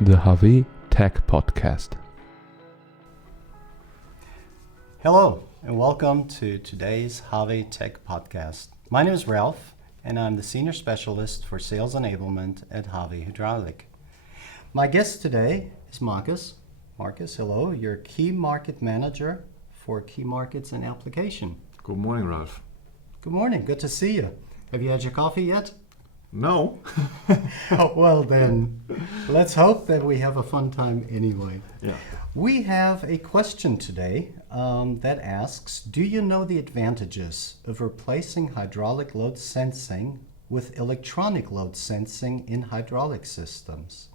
the HAWE Tech Podcast. Hello, and welcome to today's HAWE Tech Podcast. My name is Ralph, and I'm the Senior Specialist for Sales Enablement at HAWE Hydraulik. My guest today is Marcus. Marcus, hello. You're Key Market Manager for Key Markets and Application. Good morning, Ralph. Good morning. Good to see you. Have you had your coffee yet? No. Oh, well then, let's hope that we have a fun time anyway. Yeah. We have a question today that asks, do you know the advantages of replacing hydraulic load sensing with electronic load sensing in hydraulic systems?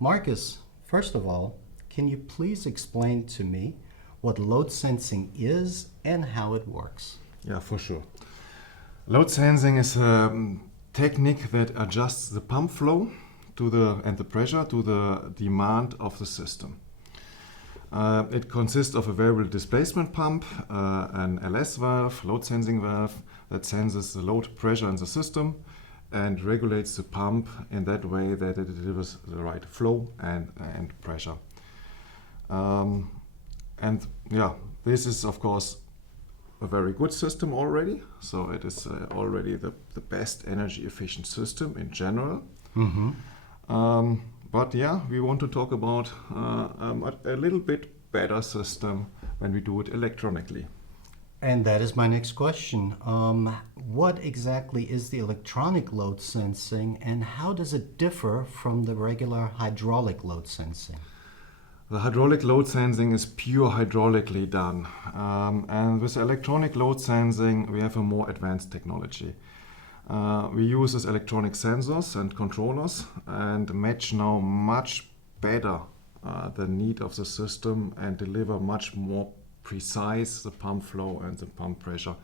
Marcus, first of all, can you please explain to me what load sensing is and how it works? Yeah, for sure. Load sensing is a technique that adjusts the pump flow and the pressure to the demand of the system. It consists of a variable displacement pump, an LS valve, load sensing valve, that senses the load pressure in the system and regulates the pump in that way that it delivers the right flow and pressure. This is of course a very good system already. So it is already the best energy efficient system in general. Mm-hmm. But we want to talk about a little bit better system when we do it electronically. And that is my next question. What exactly is the electronic load sensing and how does it differ from the regular hydraulic load sensing? The hydraulic load sensing is pure hydraulically done. And with electronic load sensing, we have a more advanced technology. We use these electronic sensors and controllers and match now much better the need of the system and deliver much more precise the pump flow and the pump pressure.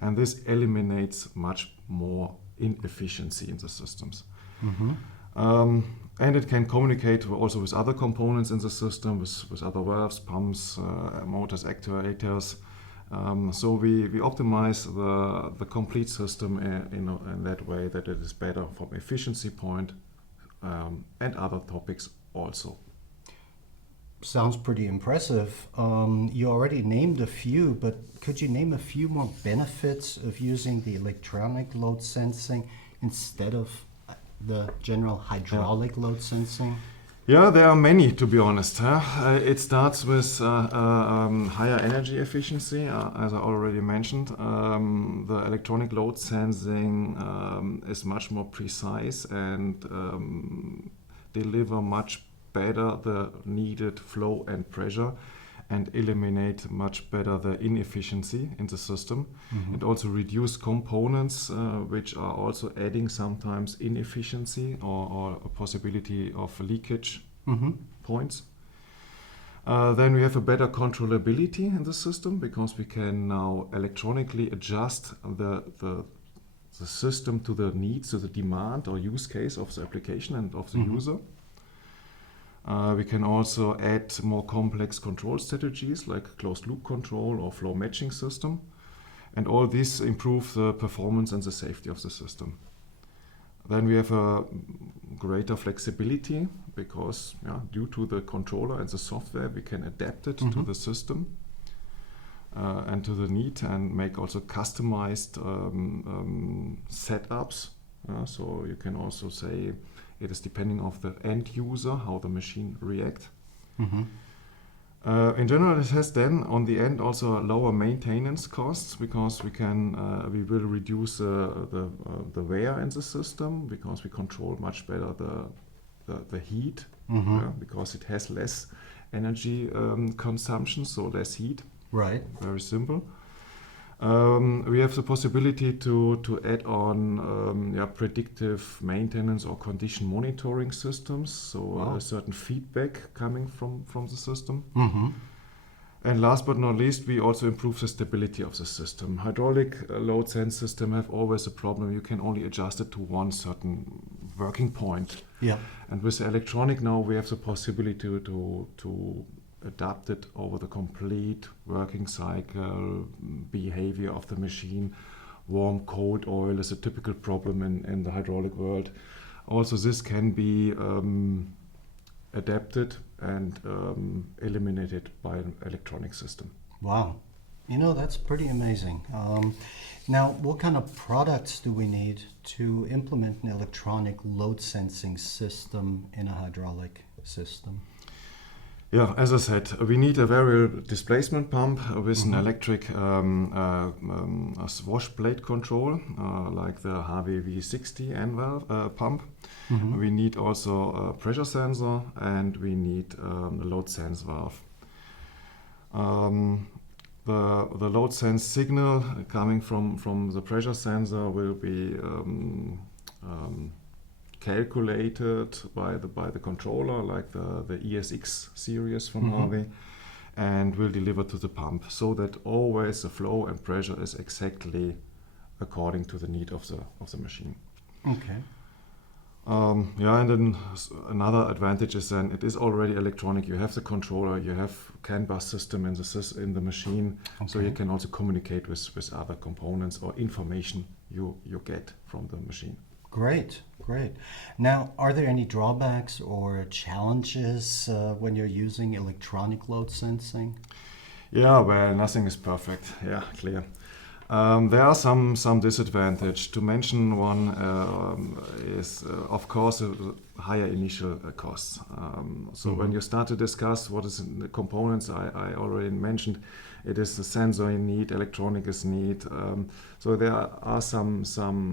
And this eliminates much more inefficiency in the systems. Mm-hmm. And it can communicate also with other components in the system, with other valves, pumps, motors, actuators. So we optimize the complete system in that way that it is better from efficiency point and other topics also. Sounds pretty impressive. You already named a few, but could you name a few more benefits of using the electronic load sensing instead of the general hydraulic load sensing? Yeah, there are many, to be honest. It starts with higher energy efficiency, as I already mentioned. The electronic load sensing is much more precise and deliver much better the needed flow and pressure and eliminate much better the inefficiency in the system. Mm-hmm. It also reduce components which are also adding sometimes inefficiency or a possibility of leakage points. Then we have a better controllability in the system because we can now electronically adjust the system to the needs, to the demand or use case of the application and of the user. We can also add more complex control strategies like closed loop control or flow matching system. And all this improve the performance and the safety of the system. Then we have a greater flexibility because due to the controller and the software, we can adapt it to the system and to the need and make also customized setups. So you can also say, it is depending on the end user, how the machine reacts. Mm-hmm. In general, it has then on the end also lower maintenance costs because we will reduce the wear in the system because we control much better the heat because it has less energy consumption, so less heat. Right. Very simple. We have the possibility to add on predictive maintenance or condition monitoring systems, so a certain feedback coming from the system. Mm-hmm. And last but not least, we also improve the stability of the system. Hydraulic load sense system have always a problem. You can only adjust it to one certain working point. Yeah. And with the electronic now, we have the possibility to adapt it over the complete working cycle, behavior of the machine. Warm, cold oil is a typical problem in the hydraulic world. Also, this can be adapted and eliminated by an electronic system. Wow. That's pretty amazing. Now, what kind of products do we need to implement an electronic load sensing system in a hydraulic system? Yeah, as I said, we need a variable displacement pump with an electric a wash plate control, like the HAWE V60 N-valve pump. We need also a pressure sensor, and we need a load sense valve. The load sense signal coming from the pressure sensor will be calculated by the controller, like the ESX series from HAWE, and will deliver to the pump, so that always the flow and pressure is exactly according to the need of the machine. Okay. And then another advantage is then it is already electronic. You have the controller, you have CAN bus system in the machine, so you can also communicate with other components or information you get from the machine. Great. Now, are there any drawbacks or challenges when you're using electronic load sensing? Yeah, well, nothing is perfect. Yeah, clear. There are some disadvantage. To mention one is, of course, higher initial costs. When you start to discuss what is the components I already mentioned, it is the sensor you need, electronic is need. So there are some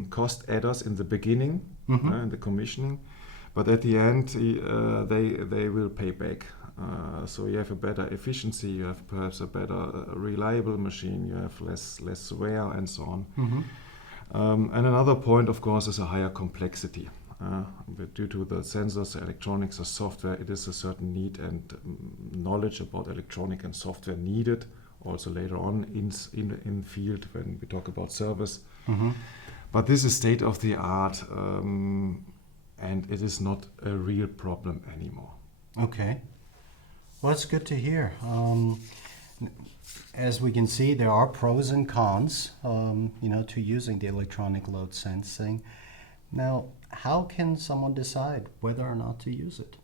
cost adders in the beginning, in the commissioning, but at the end they will pay back. So you have a better efficiency, you have perhaps a better reliable machine, you have less wear and so on. And another point, of course, is a higher complexity. Due to the sensors, the electronics, the software, it is a certain need and knowledge about electronic and software needed also later on in field when we talk about service. But this is state of the art, and it is not a real problem anymore. Okay. Well, it's good to hear. As we can see, there are pros and cons, to using the electronic load sensing. Now, how can someone decide whether or not to use it?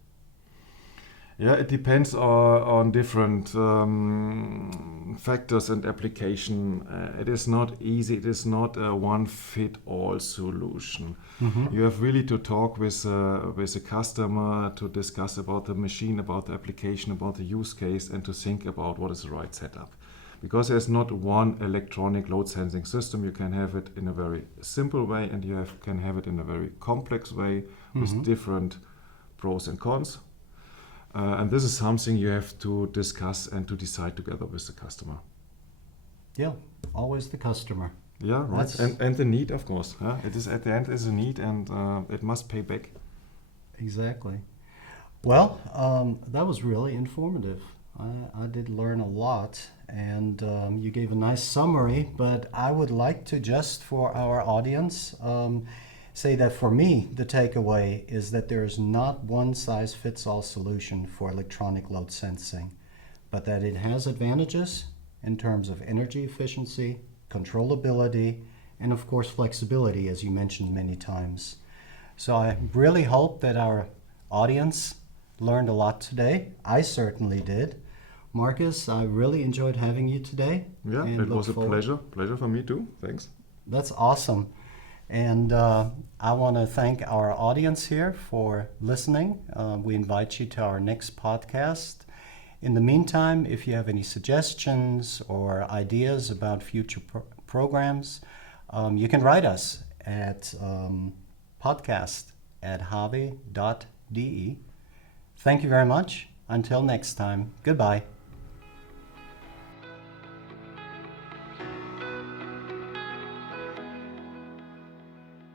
Yeah, it depends on different factors and application. It is not easy. It is not a one-fit-all solution. You have really to talk with a customer to discuss about the machine, about the application, about the use case, and to think about what is the right setup. Because there's not one electronic load sensing system. You can have it in a very simple way, and you can have it in a very complex way with different pros and cons. And this is something you have to discuss and to decide together with the customer. Yeah, always the customer. Yeah, right. And the need, of course. It is at the end is a need, and it must pay back. Exactly. Well, that was really informative. I did learn a lot, and you gave a nice summary, but I would like to just for our audience say that for me, the takeaway is that there is not one size fits all solution for electronic load sensing, but that it has advantages in terms of energy efficiency, controllability, and of course flexibility, as you mentioned many times. So I really hope that our audience learned a lot today. I certainly did. Marcus, I really enjoyed having you today. Yeah, it was a pleasure. Pleasure for me too. Thanks. That's awesome. And I want to thank our audience here for listening. We invite you to our next podcast. In the meantime, if you have any suggestions or ideas about future programs, you can write us at podcast@hawe.de. Thank you very much. Until next time, goodbye.